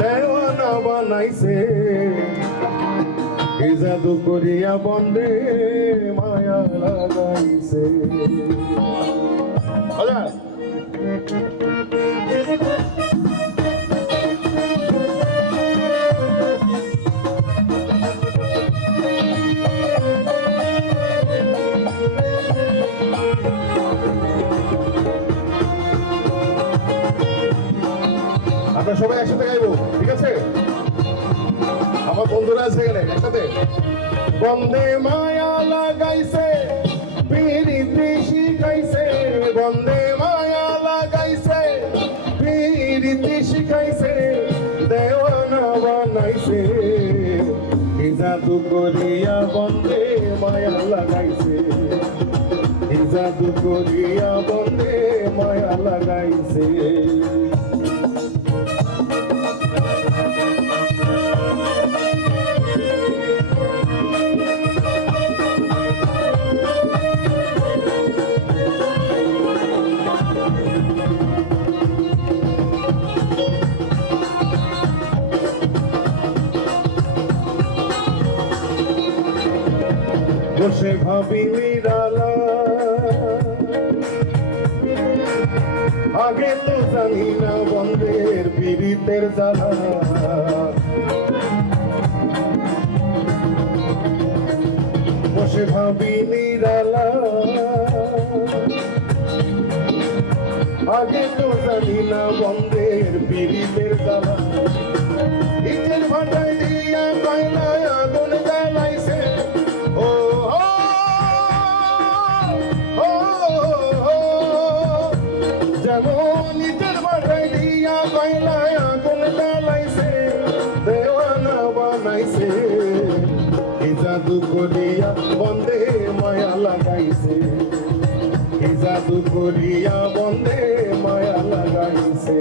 দেওয়ানা বানাইছে এই জাদু করিয়া বন্দে মায়া লাগাইছে। আমরা সবাই একসাথে গাইবো, ঠিক আছে? আমার বন্ধুরা আছে এখানে, একসাথে। বন্দে মায়া লাগাইছে পিরিতি শিখাইছে, বন্দে মায়া লাগাইছে পিরিতি শিখাইছে, দেওয়ানা বানাইছে এই জাদু করিয়া বন্দে মায়া লাগাইছে, এই জাদু করিয়া বন্দে মায়া লাগাইছে। বসে ভাবি নিরালা, আগে তো জানি না বন্ধের পীড়িতের জ্বালা, বসে ভাবি নিরালা, আগে তো জানি না বন্ধের পীড়িতের জ্বালা। ইটের ভাটায় দিয়া কয়লায় আগুন জ্বালাইছে, যেমন ইটের ভাটায় দিয়া কয়লায় আগুন জ্বালাইছে, দেওয়ানা বানাইছে এই জাদু করিয়া বন্দে মায়া লাগাইছে, এই জাদু করিয়া বন্দে মায়া লাগাইছে।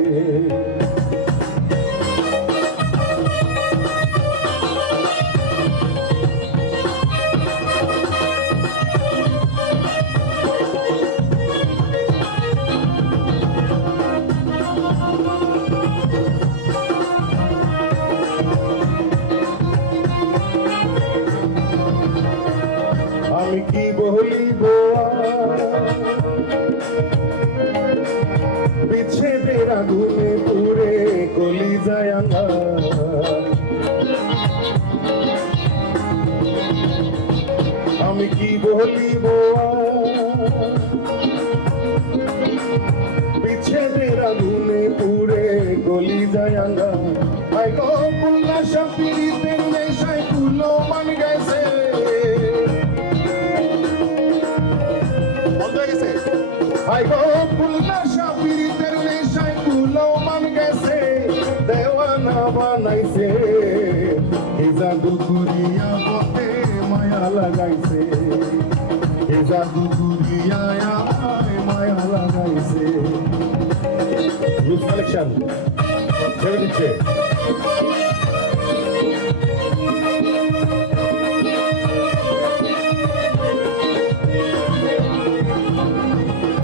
আমি কি বলিব বিচ্ছেদের আগুনে পুড়ে কলিজায় আঁধার, আমি কি বলিব বিচ্ছেদের আগুনে পুড়ে কলিজায় আঁধার। আই গো পুল্লা শাপিরিতের নেশায় কুলো মান গেছে, আই গো পুল্লা শাপিরিতের নেশায় কুলো মান গেছে, দেওয়ানা বানাইছে এই জাদু করিয়া বন্দে মায়া লাগাইছে, এই জাদু করিয়া মায়া লাগাইছে। লুজ কালেকশন ছেড়ে দিচ্ছে।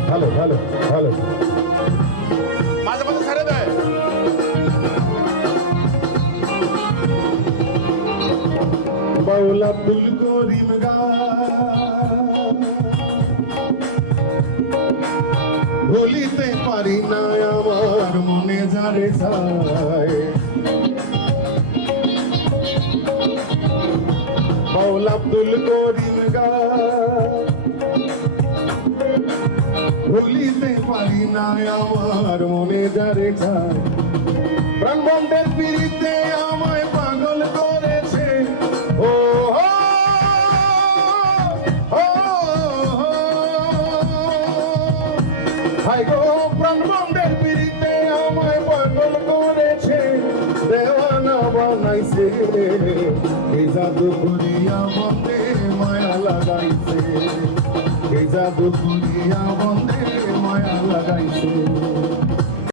ভালো ভালো ভালো, মাঝে মাঝে ছেড়ে দেয়। বাউল আব্দুল করিম ভুলিতে পারি না আমার মনে যারে যায়, বাউল আব্দুল করিম ভুলিতে পারি না আমার মনে যারে যায়। প্রাণবন্ধের পীড়িতে আমায় পাগল করেছে, ও হাই গো প্রাণবন্ধের পীড়িতে আমায় পাগল করেছে, দেওয়ানা বানাইছে এই জাদু করিয়া বন্দে মায়া লাগাইছে, এই জাদু করিয়া বন্দে মায়া লাগাইছে।